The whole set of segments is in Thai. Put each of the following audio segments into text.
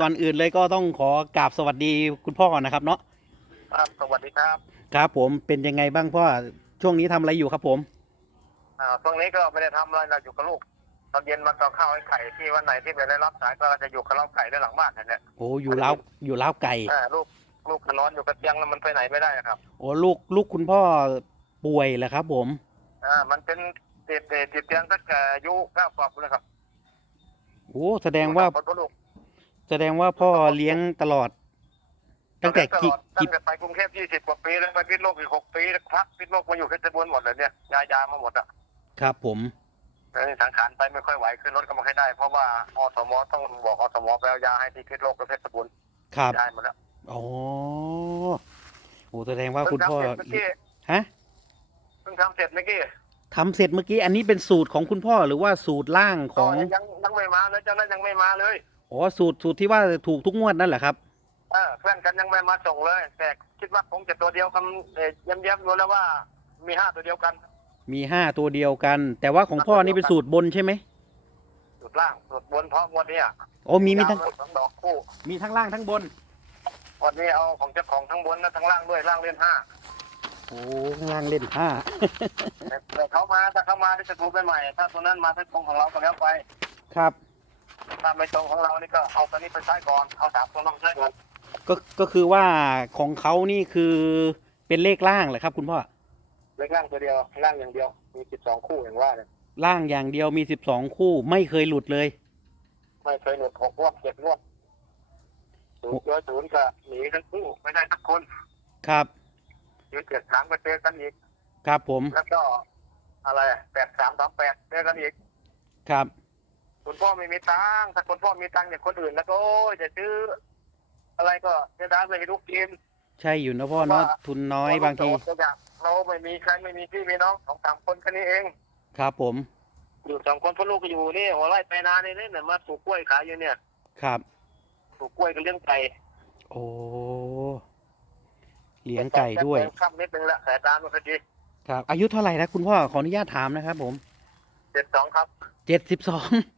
ก่อนอื่นเลยก็ต้องขอกราบสวัสดีคุณพ่อนะครับเนาะครับสวัสดีครับครับผมเป็นยังไงบ้างพ่อช่วงนี้ทำอะไรอยู่ครับผม อ่าช่วงนี้ก็ไม่ได้ทำอะไรเราอยู่กับลูกตอนเย็นมาต่อข้าวให้ไข่ที่วันไหนที่ไม่ได้รับสายก็จะอยู่กับเล้าไก่ด้านหลังบ้านนั่นแหละโอ้อยู่ล้าวอยู่ล้าวไก่อ่าลูกลูกมันนอนอยู่กับเตียงแล้วมันไปไหนไม่ได้ครับโอ้ลูกลูกคุณพ่อป่วยเหรอครับ ผมอ่ามันเป็นติดติดติดเตียงตั้งแต่อายุเก้าขวบเลยครับโอ้แสดงว่า คนลูก แสดงว่าพ่อเลี้ยงตลอด ตั้งแต่ตกี่ลอดตั้กี่งแต่ไปกรุงเทพยี่สิบกว่าปีแล้วไปพิษโลกอีกหกปีแล้วพักพิษโลกมาอยู่เพชรบูรณ์หมดเลยเนี่ยยายามาหมดอะครับผมแล้วนี่สังขารไปไม่ค่อยไหวขึ้นรถก็ไม่ค่อยได้ เพราะว่าอสมต้องบอกอสมไปเอายาให้ที่พิษโลกกับเพชรบูรณ์ครับได้หมดแล้วอ๋อโอ้แสดงว่าคุณพ่อเพิ่งทำเสร็จเมื่อกี้ฮะเพิ่งทำเสร็จเมื่อกี้ทำเสร็จเมื่อกี้ อันนี้เป็นสูตรของคุณพ่อหรือว่าสูตรล่างขก็องยังยังไม่มาเลยเจ้านั้นยังไม่มาเลย อ๋อสูตรสูตรที่ว่าถูกทุกงวดนั่นแหละครับเออเพื่อนกันยังไม่มาส่งเลย แต่คิดว่าคงจะตัวเดียวกันเอ่อย้ำๆดูแล้วว่ามีห้าตัวเดียวกันมีห้าตัวเดียวกัน แต่ว่าของพ่อนี่เป็นสูตรบนใช่ไหมสุดล่างสุดบนเพราะงวันนี้โอ้มีมีทั้งสองดอกคู่มีทั้งล่างทั้งบนงวันนี้เอาของเจ้าของทั้งบนและทั้งล่างด้วยล่างเล่นห้าโอ้ข้างล่างเล่นห้า แต่แต่เขามาถ้าเขามาจะถูกไปใหม่ ถ้าตัวนั้นมาถ้าตรงของเราก็แล้วไป ครับ ถ้าไม่ตรงของเรานี่ก็เอาตัวนี้ไปใช้ก่อน เอาสามตัวน้องใช้ก่อนก็ก็คือว่าของเขานี่คือเป็นเลขล่างเหรอครับ คุณพ่อเล็กล่างตัวเดียวล่างอย่างเดียว มีสิบสองคู่อย่างว่าเนี่ยล่างอย่างเดียวมีสิบสองคู่ไม่เคยหลุดเลย ไม่เคยหนุดหกงวดเจ็ดงวดศูนย์เจอศูนย์ก็หนีทั้งคู่ไม่ได้สักคนครับยืนเกิดสามก็เจอกันอีก ครับผมแล้วก็อะไรแปดสามสามแปดเจอกันอีกครับ คุณพ่อไม่มีตังค์ถ้าคุณพ่อมีตังค์อย่างคนอื่นแล้วก็โอ้ยจะซื้อ อะไรก็จะได้ไปให้ลูกกินใช่อยู่นะพ่อเนาะทุนน้อยบางทีตัวอย่างเราไม่มีใครไม่มีพี่มีน้องสองสามคนแค่นี้เอง ครับผม อยู่สองคนพ่อลูกก็อยู่นี่หัวไร่ไปนานี่เนี่ยมาปลูกกล้วยขายอยู่เนี่ย ครับปลูกกล้วยก็เลี้ยงไก่โอ้เลี้ยงไก่ด้วยแต่ครับนิดนึงละสายตาไม่ค่อยดีครับ อายุเท่าไหร่นะคุณพ่อขออนุญาตถามนะครับผมเจ็ดสองครับเจ็ดสิบสองครับ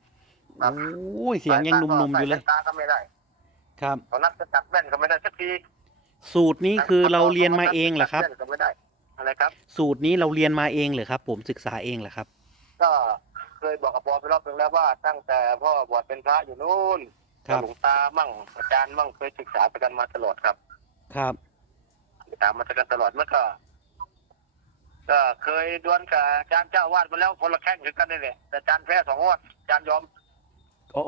โอ้ยเสียงยังหนุ่มๆอยู่เลยสาตาก็ไม่ได้ ครับตอนนัดจะจับแว่นก็ไม่ได้สักทีสูตรนี้คือเราเรียนมาเองเหรอครับจัแว่นก็ไม่ได้อะไรครับ สูตรนี้เราเรียนมาเองเหรอครับ ผมศึกษาเองเหรอครับ ก็เคยบอกกับปอไปรอบนึงแล้วว่าตั้งแต่พ่อบวชเป็นพระอยู่นู่นครับหลวงตามั่งอาจารย์มั่งเคยศึกษาไปกันมาตลอดครับ ครับศึกษามากันตลอดเมื่อก็ก็เคยดวลกับอาจารย์เจ้าวาดมาแล้วคนละแข้งถึงกันนี่แหละแต่อาจารย์แพ้สองงวดอาจารย์ยอม โอ้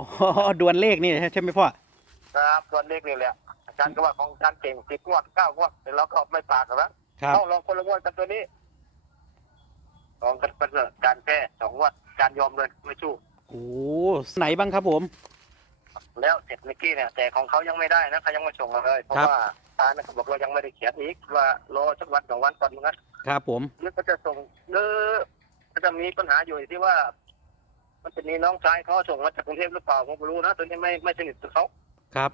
ดวลเลขนี่ใช่ไหมพ่อนะครับส่วนเลขนี่แหละอาจารย์ก็ว่าของอาจารย์เก่งสิบงวดเก้างวดแต่เราก็ไม่ปากกันนะครับ เอาลองคนละงวดกันตัวนี้ลองกันเป็นเถอะอาจารย์แพ้สองงวดอาจารย์ยอมเลยไม่ชู้โอ้ไหนบ้างครับผม แล้วเสร็จเมื่อกี้เนี่ย แต่ของเขายังไม่ได้นะเขายังไม่ส่งมาเลย เพราะครับ ว่าตาเนี่ยเขาบอกว่ายังไม่ได้เขียนอีกว่ารอสักวันสองวันก่อนงั้นครับผม หรือก็จะส่งหรือก็จะมีปัญหาอยู่ที่ว่า มันจะมีน้องชายเขาส่งมาจากกรุงเทพหรือเปล่าผมไม่รู้นะตัวนี้ไม่ไม่สนิทกับเขาครับ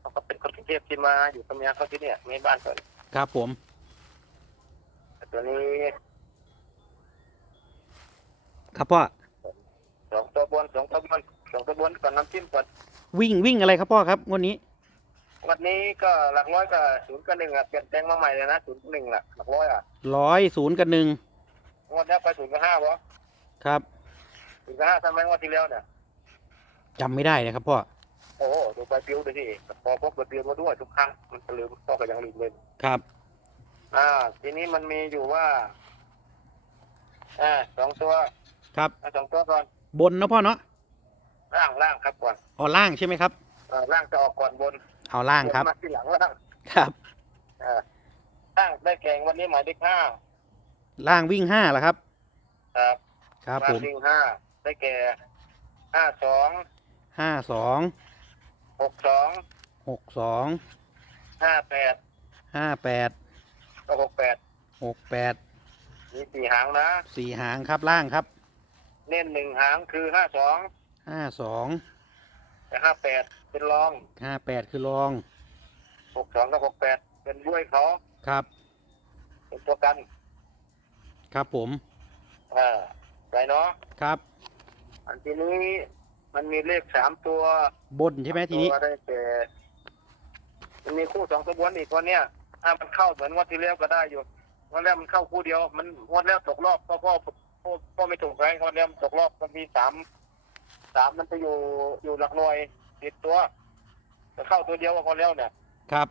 เขาก็เป็นคนกรุงเทพที่มาอยู่กับเมียเขาที่เนี่ยมีบ้านเกิดครับผม แต่ตัวนี้ครับพ่อ สองตัวบนสองตัวบนสองตัวบนก่อนน้ำจิ้มก่อนวิ่งวิ่งอะไรครับพ่อครับงวันนี้ วันนี้ก็หลักร้อยกับศูนย์กับหนึ่งอะเปลี่ยนแปลงมาใหม่เลยนะศูนย์กับหนึ่งอะหลักร้อยอะร้อยศูนย์กับหนึ่งงวดนี้ไปศูนย์กับห้าวะครับ ศูนย์กับห้าทำไมงวดที่แล้วเนี่ยจำไม่ได้นะครับพ่อ โอ้โหดูใบปลิวดูสิพอพกใบปลิวมาด้วยทุกครั้งมันจะลืมพ่อก็ยังลืมเลยครับ อ่า ทีนี้มันมีอยู่ว่าอ่าสองตัวครับอ่าสองตัวก่อนบนนะพ่อเนาะล่างล่างครับก่อนอ๋อล่างใช่ไหมครับอ่าล่างจะออกก่อนบนเอาล่างครับนมาที่หลังล่างครับอ่าล่างได้แข่งวันนี้หมายเลขห้าล่างวิ่งห้าเหรอครับ ครับครับล่าผงมวิ่งห้า ได้แก่ห้าสองห้าสองหกสองหกสองห้าแปดห้าแปดก็หกแปดหกแปดมีสี่หางนะ สี่หางครับล่างครับเน้นหนึ่งหางคือห้าสองห้าสองแต่ห้าแปดเป็นรองห้าแปดคือรองหกสองกับหกแปดเป็นด้วยเขาครับ เป็นตัวกันครับผม อ่าไรเนาะครับ อันทีนี้มันมีเลขสามตัวบนใช่ไหมทีนี้ตัวได้แต่มันมีคู่สองตัวบนอีกวันเนี้ยถ้ามันเข้าเหมือนงวันที่แล้วก็ได้อยู่งวันแรกมันเข้าคู่เดียว มันงวันแล้วตกรอบพ่อพ่อพ่อพ่อไม่ถูกไงงวันแล้วมันตกรอบมันมีสามสามมันจะอยู่อยู่หลักหน่วยติดตัวจะเข้าตัวเดียววันแล้วเนี่ยครับ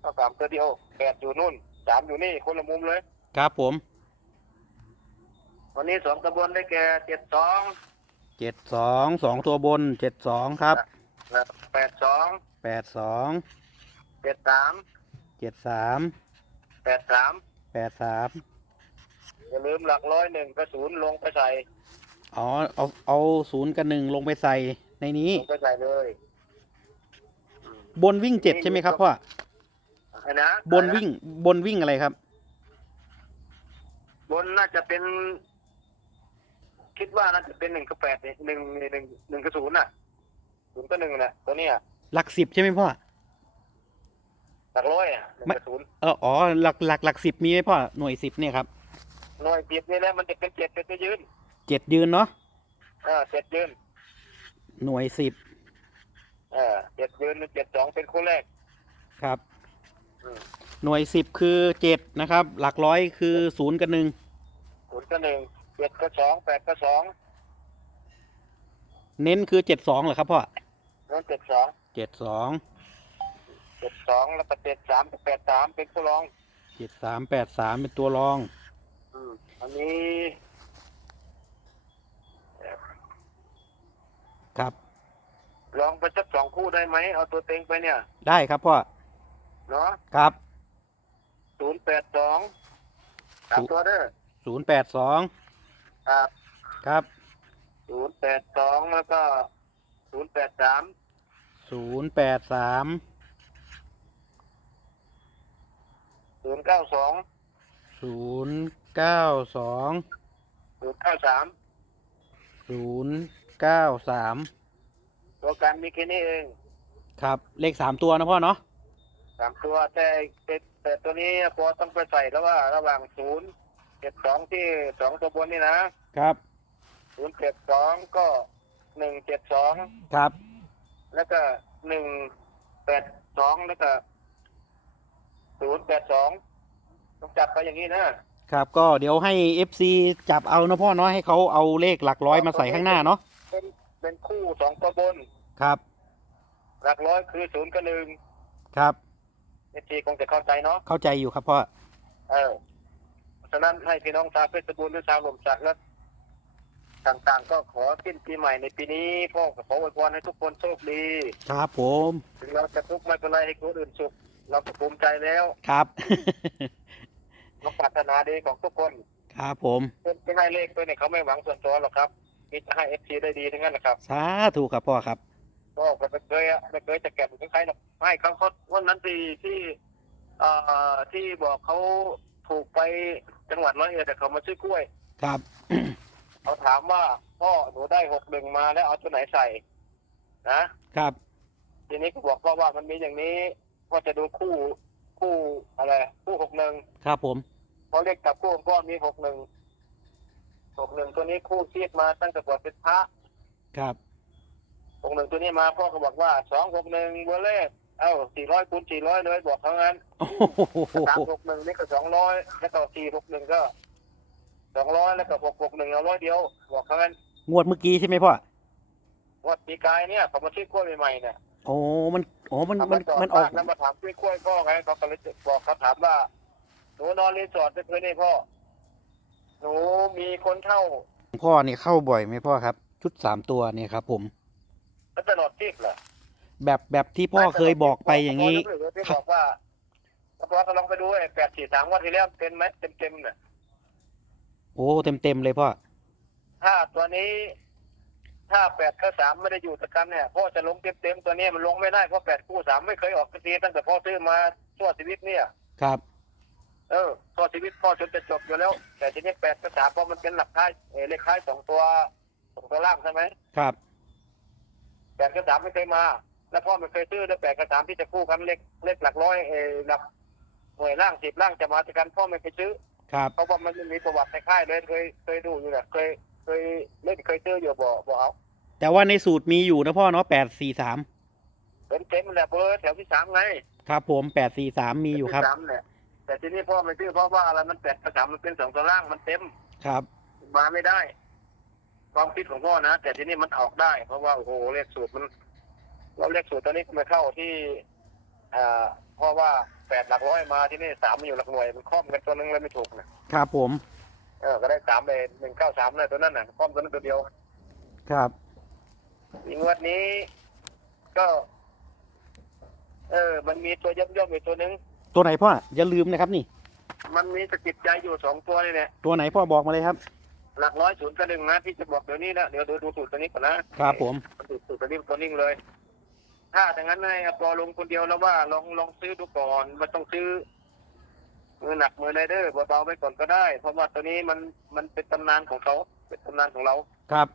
เข้าสามตัวเดียวแปดอยู่นู่นสามอยู่นี่คนละมุมเลย ครับผม วันนี้สองตะบนได้แก่เจ็ดสอง เจ็ดสองสองตัวบนเจ็ดสองครับแปดสองแปดสองเจ็ดสามเจ็ดสามแปดสามแปดสามอย่าลืมหลักร้อยหนึ่งกระสุนลงไปใส่อ๋อเอาเอาศูนย์กับหนึ่งลงไปใส่ในนี้ลงไปใส่เลยอืมบนวิ่งเจ็ดใช่ไหมครับพ่อไอ้นะบนวิ่งบนวิ่งอะไรครับ บนน่าจะเป็น คิดว่าน่าจะเป็นหนึ่งกับแปดนี่หนึ่งหนึ่งหนึ่งกับศูนย์น่ะศูนย์กับหนึ่งน่ะตัวเนี้ยหลักสิบใช่ไหมพ่อ หลักร้อยอะหนึ่งกับศูนย์เอออ๋อหลักหลักหลักสิบมีไหมพ่อหน่วยสิบเนี่ยครับหน่วยเจ็ดนี่แหละมันจะเป็นเจ็ดเป็นตัวยืนเจ็ดยืนเนาะเออเจ็ดยืนหน่วยสิบเออเจ็ดยืนเจ็ดสองเป็นคู่แรกครับ อืมหน่วยสิบคือเจ็ดนะครับ หลักร้อยคือศูนย์กับหนึ่งศูนย์กับหนึ่ง เจ็ดกับสองแปดกับสองเน้นคือเจ็ดสองเหรอครับพ่อนั่นเจ็ดสองเจ็ดสองเจ็ดสองแล้วก็เจ็ดสามกับแปดสามเป็นคู่รองเจ็ดสามแปดสามเป็นตัวรอง อืมอันนี้ ครับ ลองไปสักสองคู่ได้ไหมเอาตัวเต็งไปเนี่ยได้ครับพ่อเนาะครับศูนย์แปดสองสามตัวเด้อศูนย์แปดสอง ครับครับศูนย์แปดสองแล้วก็ศูนย์แปดสามศูนย์แปดสามศูนย์เก้าสองศูนย์เก้าสองศูนย์เก้าสามศูนย์เก้าสามตัวการมีแค่นี้เองครับ เลขสามตัวนะพ่อเนาะสามตัวแต่แต่แต่ตัวนี้พอต้องไปใส่แล้วว่าระหว่างศูนย์เจ็ดสองที่สองตัวบนนี่นะ ครับ ศูนย์เจ็ดสองก็หนึ่งเจ็ดสองครับแล้วก็หนึ่งแปดสองแล้วก็ศูนย์แปดสองต้องจับไปอย่างนี้นะครับก็เดี๋ยวให้ FC จับเอานะพ่อเนาะให้เขาเอาเลขหลักร้อยมาใส่ข้างหน้าเนาะเป็นเป็นคู่สองตัวบน ครับ หลักร้อยคือศูนย์กับหนึ่งครับ เอฟซีคงจะเข้าใจเนาะเข้าใจอยู่ครับพ่อ เออเพราะฉะนั้นให้พี่น้องชาวเพชรบูรณ์หรือชาวหล่มสักและ ต่างๆ ก็ขอสิ้นปีใหม่ในปีนี้พ่อก็ขออวยพรให้ทุกคนโชคดี ครับผม ถึงเราจะทุกข์ไม่เป็นไรให้คนอื่นสุข เราก็ภูมิใจแล้วครับ เราปรารถนาดีของทุกคนครับผมเป็นให้เลขด้วยเนี่ยเขาไม่หวังส่วนตัวหรอกครับมีจะให้เอฟซีได้ดีทั้งนั้นนะครับสาธุครับพ่อครับ ก็ไม่เคยอะไม่เคยจะแก็บเหมือนใครหรอกไม่เขาเขาวันนั้นที่ที่เอ่อที่บอกเขาถูกไปจังหวัดร้อยเอ็ดแต่เขามาซื้อกล้วย ครับ เขาถามว่าพ่อหนูได้หกหนึ่งมาแล้วเอาตัวไหนใส่ นะครับ ทีนี้ก็บอกพ่อว่ามันมีอย่างนี้พ่อจะดูคู่คู่อะไร คู่หกหนึ่งครับผม พอเรียกกับคู่ก็มีหกหนึ่งหกหนึ่งตัวนี้คู่ซีดมาตั้งแต่ก่อนเป็นพระครับ หกหนึ่งตัวนี้มาพ่อก็บอกว่าสองหกหนึ่งเบอร์เลขเอ้าสี่ร้อยคูณสี่ร้อยเลยบอกเขางั้นโอ้โหสามหกหนึ่งนี่ก็สองร้อยแล้วก็สี่หกหนึ่งก็ สองร้อยแล้วก็หกหกหนึ่งเอาร้อยเดียวบอกเขางั้นงวดเมื่อกี้ใช่ไหมพ่อ ว่าปีกายเนี่ยเขามาซื้อกล้วยใหม่ๆเนี่ยโอ้ มัน โอ้ มัน เขามัมานจอดมันออกบ้านแล้วมาถามซื้อกล้วยพ่อไงเขาก็เลยบอกเขาถามว่าหนูนอนรีสอร์ทได้คืนนี้พ่อหนูมีคนเช่าพ่อเนี่ยเข้าบ่อยไหมพ่อครับ ชุดสามตัวเนี่ยครับผม แล้วตลอดทิพย์เหรอ แบบแบบที่พ่อเคยบอกไปอย่างนี้ นี้ ที่บอกว่าพ่อก็ลองไปดูไอ้แปดสี่สามวันที่แล้วเป็นไหมเต็มเต็มๆเนี่ย โอ้เต็มเต็มๆเลยพ่อ ถ้าตัวนี้ถ้าแปดกับสามไม่ได้อยู่ตะกันเนี่ยพ่อจะลงเต็มเต็มๆตัวนี้มันลงไม่ได้เพราะแปดคู่สามไม่เคยออกสักทีตั้งแต่พ่อซื้อมาชั่วชีวิตเนี่ย ครับ เออชั่วชีวิตพ่อจนจะจบอยู่แล้ว แต่ทีนี้แปดกับสามเพราะมันเป็นหลักท้ายเออเลขท้ายสองตัวสองตัวล่างใช่ไหมครับแปดกับสามไม่เคยมา แล้วพ่อไม่เคยซื้อด้วยแปดกับสามที่จะคู่กันเลขเลขหลักร้อยเออหลักหน่วยล่างสิบล่างจะมาจากกันพ่อไม่เคยซื้อ ครับเพราะว่ามันมีประวัติในค่ายเลยเคยเคยดูอยู่เนี่ยเคยเคยเล่นเคยซื้ออยู่บ่บ่เอาแต่ว่าในสูตรมีอยู่นะพ่อเนาะแปดสี่สามเป็นเต็มแหละเบอร์แถวที่สามไงครับผมแปดสี่สามมีอยู่ครับแถวที่สามเนี่ยแต่ทีนี้พ่อไม่ซื้อเพราะว่าอะไรมันแปดประสามมันเป็นสองตัวล่างมันเต็มครับ มาไม่ได้ ความคิดของพ่อนะแต่ทีนี้มันออกได้ เพราะว่าโอ้โหเลขสูตรมันเราเลขสูตรตอนนี้ก็มาเข้าที่อ่า เพราะว่าแปดหลักร้อยมาที่นี่สามมันอยู่หลักหน่วยมันครอบกันตัวนึงเลยไม่ถูกนะครับผมเออก็ได้สามไปหนึ่งเก้าสามเลยตัวนั้นน่ะครอบตัวนั้นตัวเดียว ครับอีกงวดนี้ ก็ เออ มันมีตัวย่อมย่อมๆอยู่ตัวหนึงตัวไหนพ่ออย่าลืมนะครับนี่ มันมีสะกิดใจอยู่สองตัวนี่เนี่ยตัวไหนพ่อบอกมาเลยครับ หลักร้อยศูนย์กับหนึ่งนะที่จะบอกเดี๋ยวนี้นะเดี๋ยวดูดูสูตรตัวนี้ก่อนนะครับผมสูตรสูตรตัวนี้ตัวนิ่งเลย ถ้าอย่างนั้นนายปอลงคนเดียวแล้วว่าลองลองซื้อดูก่อนมันต้องซื้อ มือหนักมือไรเดอร์เบาๆไปก่อนก็ได้ เพราะว่าตัวนี้มันมันเป็นตำนานของเขาเป็นตำนานของเราครับ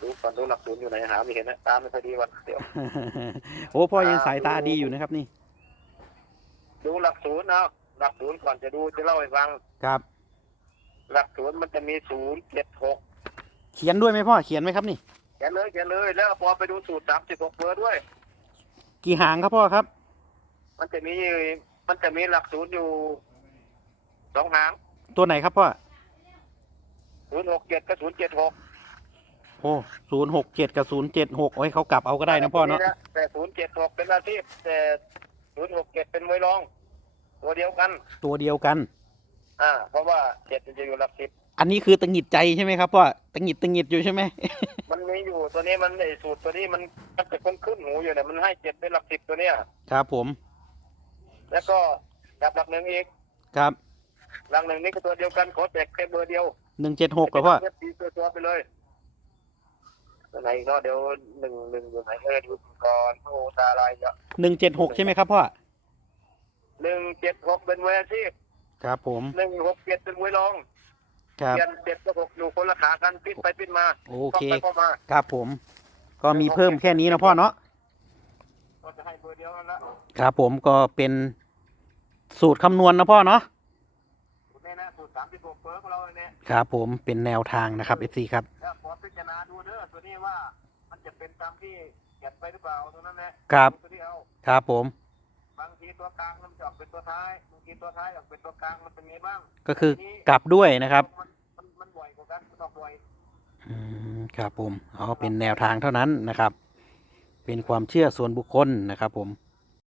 ดูก่อนดูหลักศูนย์อยู่ไหนหาไม่เห็นนะตามไม่ค่อยดีวันเดี๋ยว โอ้พ่อยังสายตาดีอยู่นะครับนี่ดูหลักศูนย์เอาหลักศูนย์ก่อนจะดูจะเล่าให้ฟัง ครับ หลักศูนย์มันจะมีศูนย์เจ็ดหกเขียนด้วยไหมพ่อเขียนไหมครับนี่ แกะเลยแกะเลยแล้วพอไปดูสูตรสามสิบหกเบอร์ด้วย กี่หางครับพ่อครับ มันจะมีมันจะมีหลักศูนย์อยู่สองหาง ตัวไหนครับพ่อศูนย์หกเจ็ดกับศูนย์เจ็ดหกโอ้ศูนย์หกเจ็ดกับศูนย์เจ็ดหกโอ้ยเขากลับเอาก็ได้นะพ่อเนาะแต่ศูนย์เจ็ดหกเป็นอาชีพแต่ศูนย์หกเจ็ดเป็นมวยรอง ตัวเดียวกัน ตัวเดียวกัน อ่า เพราะว่าเจ็ดมันจะอยู่หลักสิบ อันนี้คือตังหงิดใจใช่ไหมครับพ่อตังหงิดตังหงิดอยู่ใช่ไหม มันมีอยู่ตัวนี้มันไอสูตรตัวนี้มันมันจะขึ้นขึ้นหูอยู่เนี่ยมันให้เจ็ดเป็นหลักสิบตัวเนี้ยครับผม แล้วก็จับหลักหนึ่งอีกครับหลักหนึ่งนี่ก็ตัวเดียวกันขอแจกแค่เบอร์เดียวหนึ่งเจ็ดหกกับพ่อเว็บดีตัวตัวไปเลยตัวไหนอีกเนาะเดี๋ยวหนึ่งหนึ่งอยู่ไหนเออดูก่อนโอ้ตาลายเยอะหนึ่งเจ็ดหกใช่ไหมครับพ่อหนึ่งเจ็ดหกเป็นมวยอาชีพครับผมหนึ่งหกเจ็ดเป็นมวยรอง ครับเปลี่ยนเจ็ดกับหกอยู่คนละขากันปิดไปปิดมาโอเค ข้าไปเข้ามาครับผม ก็มีเพิ่มแค่นี้นะพ่อเนาะ ก็จะให้เบอร์เดียวนั่นละครับผมก็เป็นสูตรคำนวณนะพ่อเนาะ สูตรนี้นะสูตรสามสิบหกเบอร์ของเราเนี่ยครับผมเป็นแนวทางนะครับ FC ครับ แล้วขอพิจารณาดูเด้อตัวนี้ว่า มันจะเป็นตามที่เขียนไปหรือเปล่าตรงนั้นแหละครับ ตัวที่เอา ครับผม บางทีตัวกลางมันจะออกเป็นตัวท้ายบางทีตัวท้ายออกเป็นตัวกลางมันจะมีบ้างก็คือกลับด้วยนะครับ มันมันมันบ่อยกว่ากันมันออกบ่อยอืมครับผมเอาเป็นแนวทางเท่านั้นนะครับ เป็นความเชื่อส่วนบุคคลนะครับผม